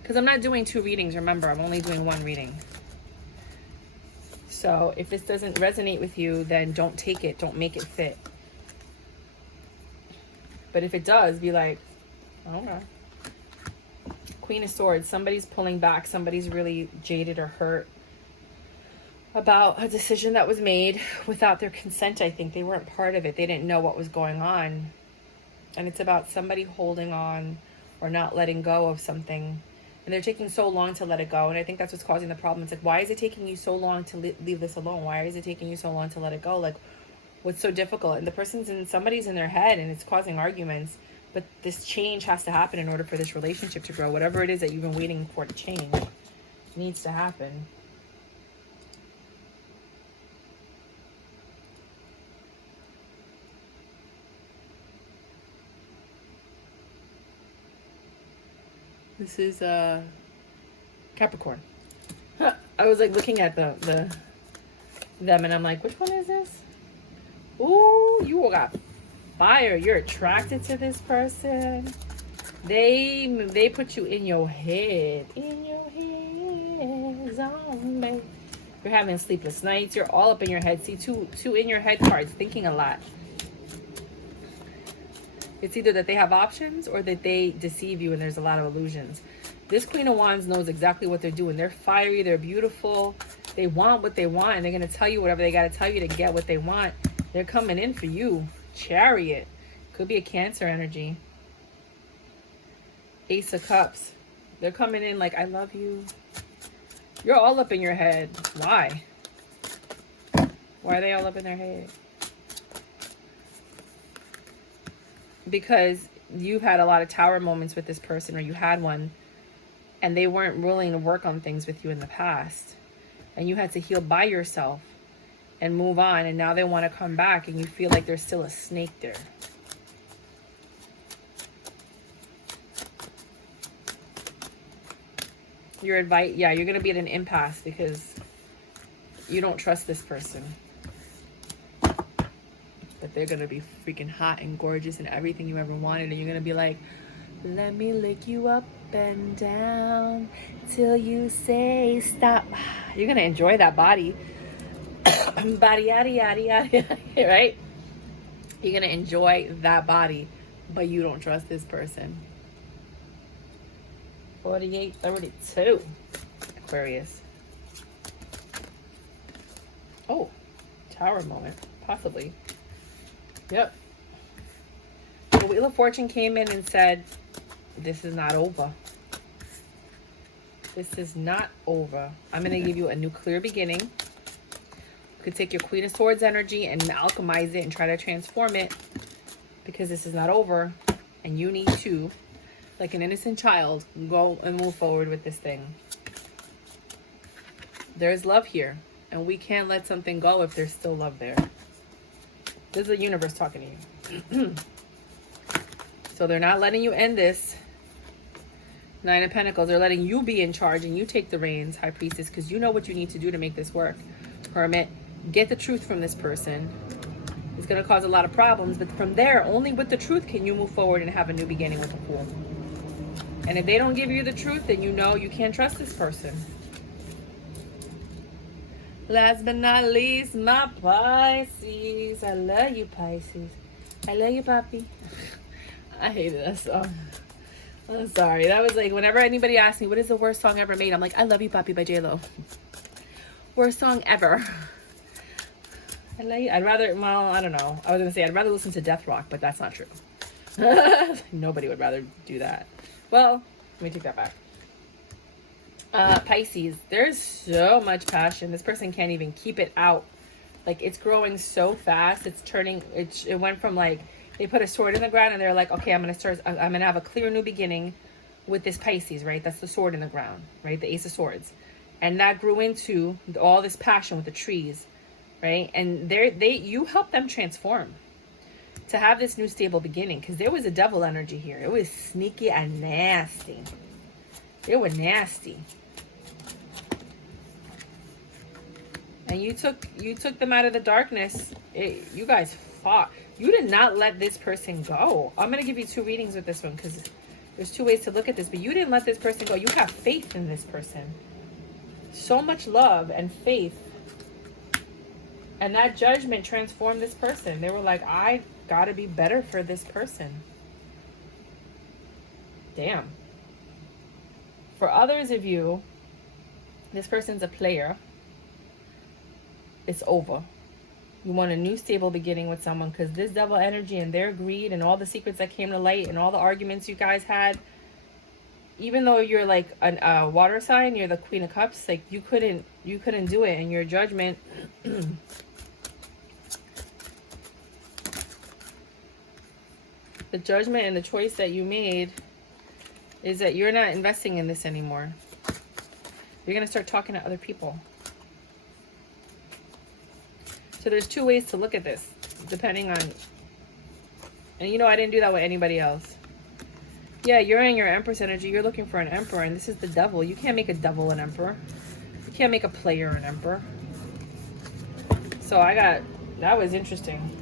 Because I'm not doing 2 readings, remember, I'm only doing 1 reading. So if this doesn't resonate with you, then don't take it. Don't make it fit. But if it does, be like, okay. Queen of Swords. Somebody's pulling back. Somebody's really jaded or hurt about a decision that was made without their consent. I think they weren't part of it. They didn't know what was going on. And it's about somebody holding on or not letting go of something. And they're taking so long to let it go. And I think that's what's causing the problem. It's like, why is it taking you so long to leave this alone? Why is it taking you so long to let it go? Like, what's so difficult? And the somebody's in their head, and it's causing arguments. But this change has to happen in order for this relationship to grow. Whatever it is that you've been waiting for to change needs to happen. This is Capricorn. I was like looking at them, and I'm like, which one is this? Ooh, you got fire. You're attracted to this person. They put you in your head. In your head, zombie. You're having sleepless nights. You're all up in your head. See, two in your head cards, thinking a lot. It's either that they have options or that they deceive you and there's a lot of illusions. This Queen of Wands knows exactly what they're doing. They're fiery. They're beautiful. They want what they want, and they're going to tell you whatever they got to tell you to get what they want. They're coming in for you. Chariot. Could be a Cancer energy. Ace of Cups. They're coming in like, I love you. You're all up in your head. Why? Why are they all up in their head? Because you've had a lot of tower moments with this person, or you had one, and they weren't willing to work on things with you in the past. And you had to heal by yourself and move on, and now they want to come back, and you feel like there's still a snake there. Your advice, yeah, you're going to be at an impasse because you don't trust this person. But they're going to be freaking hot and gorgeous and everything you ever wanted, and you're going to be like, let me lick you up and down till you say stop. You're going to enjoy that body. Body, yada, yada, yada, right? You're going to enjoy that body, but you don't trust this person. 4832. Aquarius. Oh, tower moment. Possibly. Yep. The Wheel of Fortune came in and said, this is not over. This is not over. I'm going to give you a new clear beginning. You could take your Queen of Swords energy and alchemize it and try to transform it, because this is not over. And you need to, like an innocent child, go and move forward with this thing. There's love here, and we can't let something go if there's still love there. This is the universe talking to you. So they're not letting you end this. 9 of Pentacles. They're letting you be in charge and you take the reins, High Priestess, because you know what you need to do to make this work. Hermit. Get the truth from this person. It's going to cause a lot of problems, but from there, only with the truth can you move forward and have a new beginning with the Fool. And if they don't give you the truth, then you know you can't trust this person. Last but not least, my Pisces. I love you, Pisces. I love you, Papi. I hated that song. I'm sorry. That was like, whenever anybody asks me, what is the worst song ever made? I'm like, I Love You, Papi by J-Lo. Worst song ever. I'd rather, well, I don't know. I was going to say I'd rather listen to death rock, but that's not true. Nobody would rather do that. Well, let me take that back. Pisces, there's so much passion. This person can't even keep it out. Like, it's growing so fast. It's turning, it went from like, they put a sword in the ground and they're like, okay, I'm going to have a clear new beginning with this Pisces, right? That's the sword in the ground, right? The Ace of Swords. And that grew into all this passion with the trees, right? And you helped them transform to have this new stable beginning, because there was a devil energy here. It was sneaky and nasty. It was nasty. And you took them out of the darkness. You guys fought. You did not let this person go. I'm going to give you 2 readings with this one, because there's 2 ways to look at this. But you didn't let this person go. You have faith in this person. So much love and faith. And that judgment transformed this person. They were like, I got to be better for this person. Damn. For others of you, this person's a player. It's over. You want a new stable beginning with someone, because this devil energy and their greed and all the secrets that came to light and all the arguments you guys had, even though you're like a water sign, you're the Queen of Cups, like you couldn't do it. And your judgment the judgment and the choice that you made is that you're not investing in this anymore. You're going to start talking to other people. So there's 2 ways to look at this, depending on, and you know, I didn't do that with anybody else. Yeah, you're in your Empress energy. You're looking for an emperor, and this is the devil. You can't make a devil an emperor. You can't make a player an emperor. So that was interesting.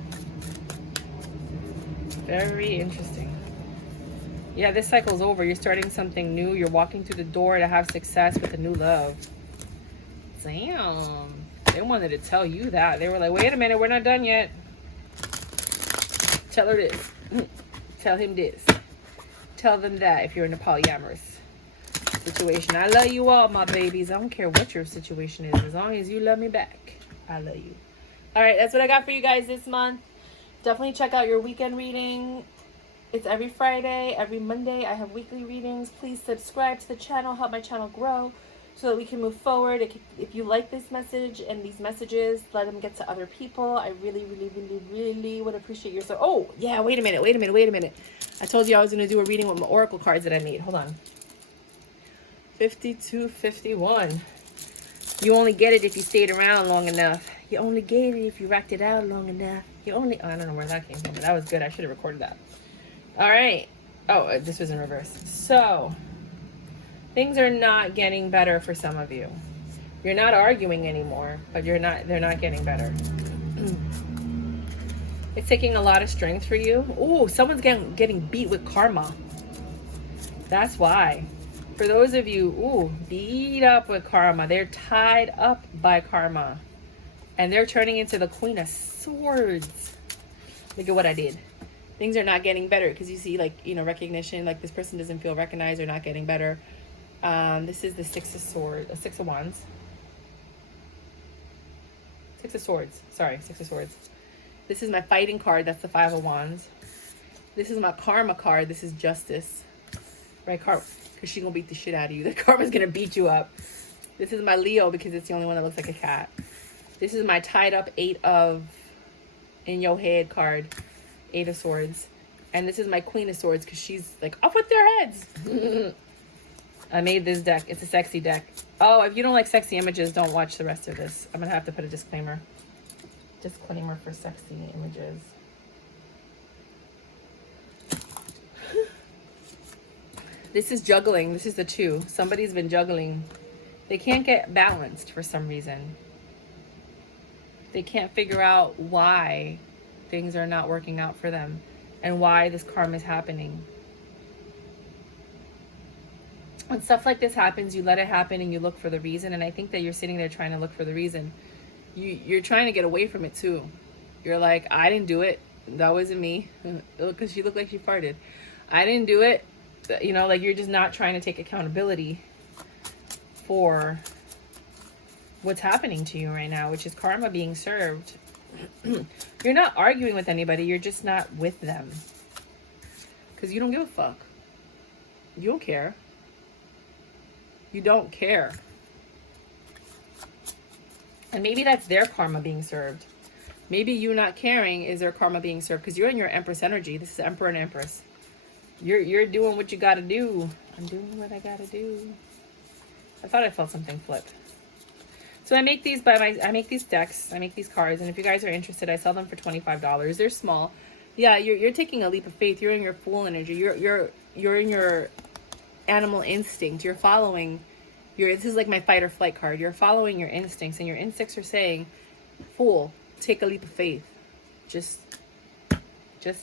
Very interesting. Yeah, this cycle's over. You're starting something new. You're walking through the door to have success with a new love. Damn. They wanted to tell you that. They were like, wait a minute, we're not done yet. Tell her this. Tell him this. Tell them that if you're in a polyamorous situation. I love you all, my babies. I don't care what your situation is. As long as you love me back, I love you. All right, that's what I got for you guys this month. Definitely check out your weekend reading. It's every Friday, every Monday. I have weekly readings. Please subscribe to the channel. Help my channel grow so that we can move forward. If you like this message and these messages, let them get to other people. I really, really, really, really would appreciate your support. Oh, yeah, wait a minute. I told you I was going to do a reading with my oracle cards that I made. Hold on. 5251. You only get it if you stayed around long enough. You only get it if you rocked it out long enough. I don't know where that came from, but that was good. I should have recorded that. All right. Oh, this was in reverse. So, things are not getting better for some of you. You're not arguing anymore, but they're not getting better. It's taking a lot of strength for you. Ooh, someone's getting beat with karma. That's why. For those of you, beat up with karma. They're tied up by karma. And they're turning into the Queen of Swords. Look at what I did. Things are not getting better because you see, like, you know, recognition. Like, this person doesn't feel recognized. They're not getting better. This is the Six of Wands. Six of Swords. Sorry, Six of Swords. This is my fighting card. That's the Five of Wands. This is my karma card. This is Justice. Right, karma. Because she's going to beat the shit out of you. The karma's going to beat you up. This is my Leo because it's the only one that looks like a cat. This is my tied up Eight of in your head card. Eight of Swords. And this is my Queen of Swords because she's like, off with their heads. I made this deck. It's a sexy deck. Oh, if you don't like sexy images, don't watch the rest of this. I'm going to have to put a disclaimer. Disclaimer for sexy images. This is juggling. This is the 2. Somebody's been juggling. They can't get balanced for some reason. They can't figure out why things are not working out for them and why this karma is happening. When stuff like this happens, you let it happen and you look for the reason. And I think that you're sitting there trying to look for the reason. You're trying to get away from it too. You're like, I didn't do it. That wasn't me. Because she looked like she farted. I didn't do it. You know, like, you're just not trying to take accountability for what's happening to you right now, which is karma being served. You're not arguing with anybody. You're just not with them. Because you don't give a fuck. You don't care. You don't care. And maybe that's their karma being served. Maybe you not caring is their karma being served. Because you're in your Empress energy. This is Emperor and Empress. You're doing what you got to do. I'm doing what I got to do. I thought I felt something flip. So I make these I make these decks, I make these cards, and if you guys are interested, I sell them for $25. They're small. Yeah, you're taking a leap of faith. You're in your Fool energy. You're in your animal instinct. You're following this is like my fight or flight card. You're following your instincts, and your instincts are saying, Fool, take a leap of faith. Just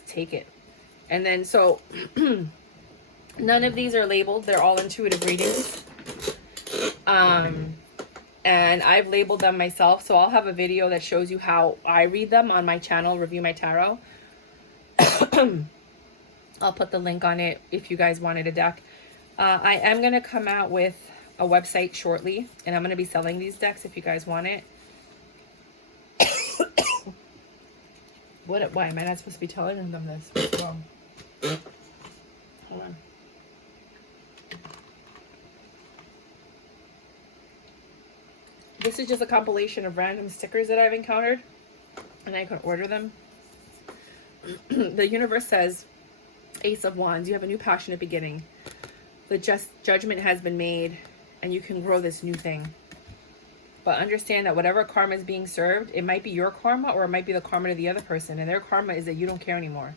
take it. And then so none of these are labeled. They're all intuitive readings. And I've labeled them myself, so I'll have a video that shows you how I read them on my channel, Review My Tarot. I'll put the link on it if you guys wanted a deck. I am going to come out with a website shortly, and I'm going to be selling these decks if you guys want it. Why am I not supposed to be telling them this? What's wrong? Hold on. This is just a compilation of random stickers that I've encountered, and I can order them. The universe says, Ace of Wands, you have a new passionate beginning. The judgment has been made, and you can grow this new thing. But understand that whatever karma is being served, it might be your karma or it might be the karma to the other person, and their karma is that you don't care anymore.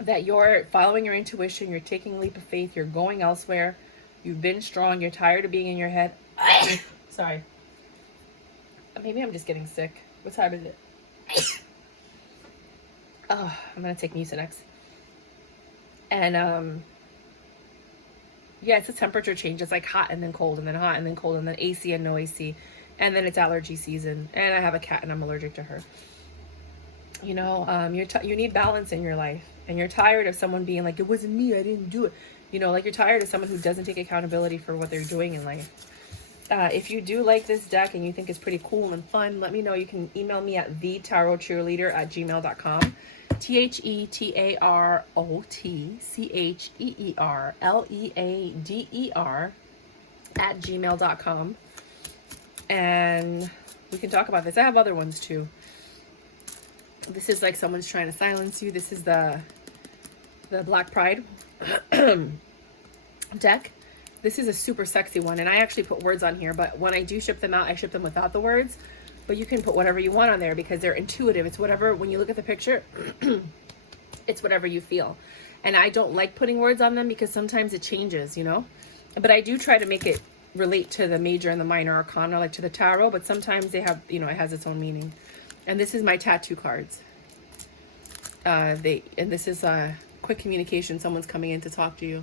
That you're following your intuition, you're taking a leap of faith, you're going elsewhere, you've been strong, you're tired of being in your head. Sorry. Maybe I'm just getting sick. What time is it? Oh, I'm going to take Mucinex. And, yeah, it's a temperature change. It's like hot and then cold and then hot and then cold and then AC and no AC. And then it's allergy season. And I have a cat and I'm allergic to her. You know, you need balance in your life. And you're tired of someone being like, it wasn't me, I didn't do it. You know, like you're tired of someone who doesn't take accountability for what they're doing in life. If you do like this deck and you think it's pretty cool and fun, let me know. You can email me at thetarotcheerleader@gmail.com. TheTarotCheerleader@gmail.com. And we can talk about this. I have other ones too. This is like someone's trying to silence you. This is the Black Pride deck. This is a super sexy one, and I actually put words on here, but when I do ship them out, I ship them without the words. But you can put whatever you want on there because they're intuitive. It's whatever, when you look at the picture, it's whatever you feel. And I don't like putting words on them because sometimes it changes, you know? But I do try to make it relate to the major and the minor arcana, like to the tarot, but sometimes they have, you know, it has its own meaning. And this is my tattoo cards. And this is quick communication. Someone's coming in to talk to you.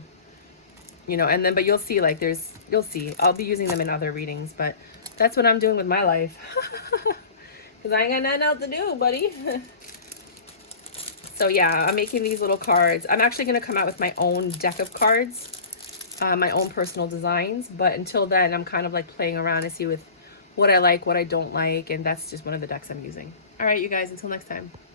You know, and then, but you'll see, like, you'll see. I'll be using them in other readings, but that's what I'm doing with my life. Because I ain't got nothing else to do, buddy. So, yeah, I'm making these little cards. I'm actually going to come out with my own deck of cards, my own personal designs. But until then, I'm kind of, like, playing around to see with what I like, what I don't like, and that's just one of the decks I'm using. All right, you guys, until next time.